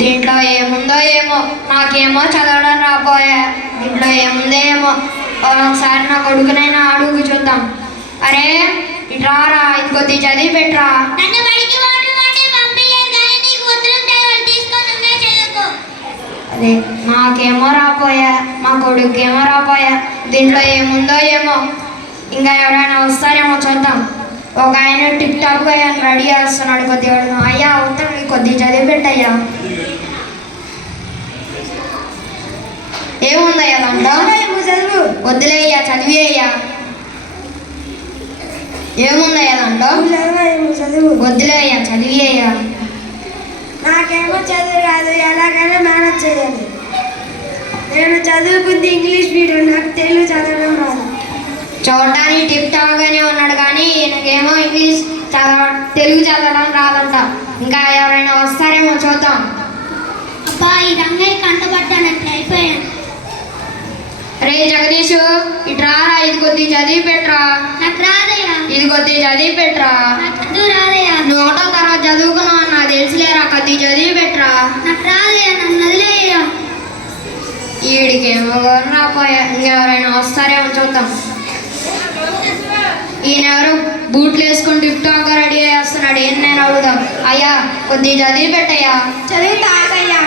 దీంట్లో ఏముందో ఏమో, నాకేమో చదవడం రాబోయే. దీంట్లో ఏముందో ఏమో, ఒకసారి నా కొడుకునైనా అడుగు చూద్దాం. అరే ఇట్రారా, ఇది కొద్ది చదివి పెట్టరా. అదే నాకేమో రాపోయా, మా కొడుకేమో రాపోయా. దీంట్లో ఏముందో ఏమో, ఇంకా ఎవరైనా వస్తారేమో చూద్దాం. ఒక ఆయన టిప్ టాప్ రెడీ చేస్తున్నాడు కొద్దిగా. అయ్యా అవుతాను, కొద్దిగా చదివి పెట్టయ్యా. ఏముందయ్యా దాంట్లో? చదువు. వద్దులేయ్యా, చదివేయ్యా. ఏముందయ్యా దాంట్లో? వద్దులేయ్యా, చదివేయ్యా. నాకేమో చదువు రాదు, ఎలాగైనా మేనేజ్ చేయాలి. నేను చదువుకుంది ఇంగ్లీష్ మీడియం, నాకు తెలుగు చదవడం రాదు. చూడడానికి టిప్ టాప్గానే ఉన్నాడు కానీ ఈయనకేమో ఇంగ్లీష్ తెలుగు చదవడం రాదంట. ఇంకా ఎవరైనా వస్తారేమో చూద్దాం. అబ్బా ఈ రంగయ్య కంటపడ్డానంటే అయిపోయాను. రే జగదీషు ఇట్రారా, ఇది కొద్ది చదివి పెట్టరా. నాకు రాదయ్యా. ఇది కొద్ది చదివి పెట్టరా. నాకు చదువు రాదయ్యా. నువ్వు ఒకటో తర్వాత చదువుకున్నావు నాకు తెలిసిలేరా, కొద్ది చదివి పెట్టరా. నాకు రాదయ్యా, నన్ను వదిలేయ్యా. ఈడికేమో రాపోయా. ఇంకెవరైనా వస్తారేమో చూద్దాం. ఈయన ఎవరు బూట్లు వేసుకుని టిప్ టాప్గా రెడీ చేస్తున్నాడు. ఏం నేను అడుగుదాం. అయ్యా కొద్దిగా చదివి పెట్టయ్యా. చదివి తాగయ్యా.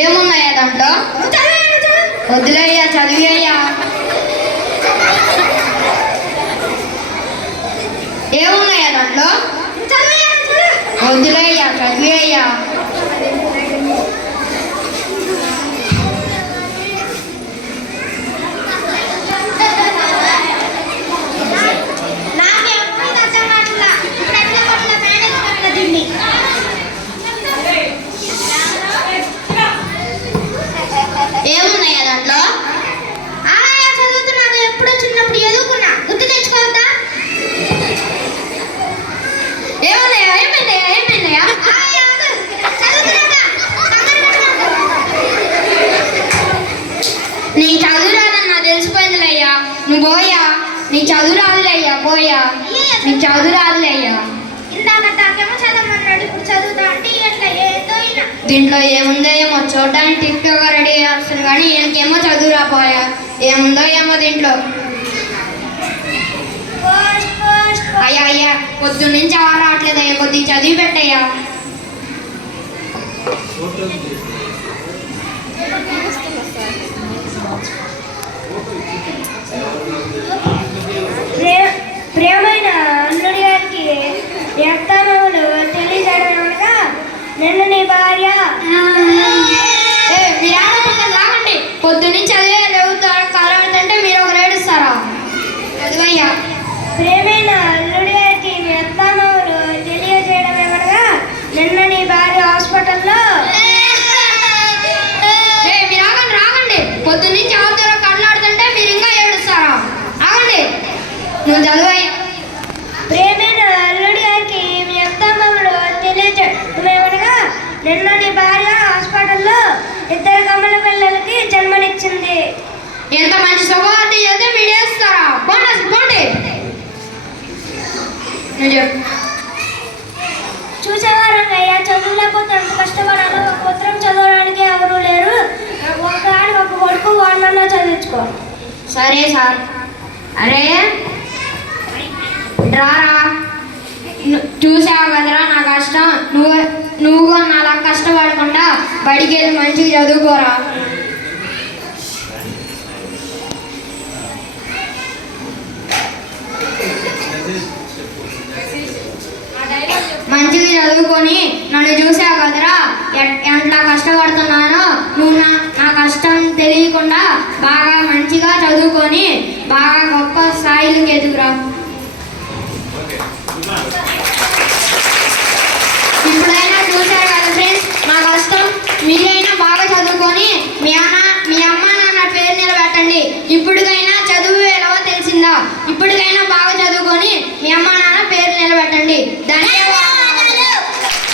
ఏముందయ్యా దాంట్లో? వద్దులయ్యా, చదివి అయ్యా. ఏముందయ్యా దాంట్లో? వద్దులయ్యా, చదివి అయ్యా. ఏమున్నాయా దాంట్లో? చదువుతున్నాను, ఎప్పుడో చిన్నప్పుడు చదువుకున్నా, గుర్తు తెచ్చుకోవద్దా? ఏమున్నాయా? ఏమైందయ్యా? ఏమైందయ్యా? నీ చదువు రాదని నాకు తెలిసిపోయిందిలేయ్యా. నువ్వు పోయా, నీ చదువు రాదులేయ్యా. పోయా, నీ చదువు రాదులేయ్యా. ఇందాక తాకేమో చదవమన్నాడు, ఇప్పుడు చదువుతా అంటే ఎట్లా ఏదో అయినా. దీంట్లో ఏముందో ఏమో, చూడడానికి టిప్ టాప్గా రెడీ చేస్తుంది కానీ ఈయనకేమో చదువు రాపోయా. ఏముందో ఏమో దీంట్లో. అయ్యా అయ్యా పొద్దున్న నుంచి ఎవరు రావట్లేదయ్యా, కొద్దిగా చదివి పెట్టయ్యా. ప్రియమైన అల్లుడి గారికి వ్యక్తములు తెలియజేయడమనగా, నిన్ను నీ భార్య లాగండి. పొద్దున్నుంచి చదివే లేవుతారు కాలాడుతుంటే మీరు ఒక ఏడుస్తారా? చదివయ్యా. ప్రియమైన అల్లుడి గారికి వ్యక్తములు తెలియజేయడమేమనగా, నిన్న నీ భార్య హాస్పిటల్లో మీరు ఆగండి, రాగండి. పొద్దున్నుంచి ఎవరితో కళ్ళాడుతుంటే మీరు ఇంకా ఏడుస్తారా? ఆగండి, నువ్వు చదివయ్యా. ప్రియమైన అల్లుడి గారికి వ్యక్తములు తెలియజేయడమేమనగా, నిన్న నీ భార్య హాస్పిటల్లో 2 కమల పిల్లలకి జన్మనిచ్చింది. ఎంత మంచి శుభవార్త చేస్తే మీరు వేస్తారా? పోండి. నువ్వు చెప్పు. చూసేవారంగయ్యా, చదువు లేకపోతే ఎంత కష్టపడాలో. ఒక ఉత్తరం చదవడానికి ఎవరు లేరు. ఒక కొడుకు వాళ్ళన్నా చదివించుకో. సరే సార్. అరే రారా, చూసావు కదరా నా కష్టం. నువ్వు నాలా కష్టపడకుండా బడికి వెళ్ళి మంచిగా చదువుకోరా. మంచిగా చదువుకొని నన్ను చూసావు కదరా ఎట్లా కష్టపడుతున్నానో. నువ్వు నా కష్టం తెలియకుండా బాగా మంచిగా చదువుకొని బాగా గొప్ప స్థాయిలకు ఎదుగురా. ఇప్పుడైనా చూసారు కదా ఫ్రెండ్స్ నా కష్టం. మీరైనా బాగా చదువుకొని మీ అమ్మ నాన్న పేరు నిలబెట్టండి. ఇప్పటికైనా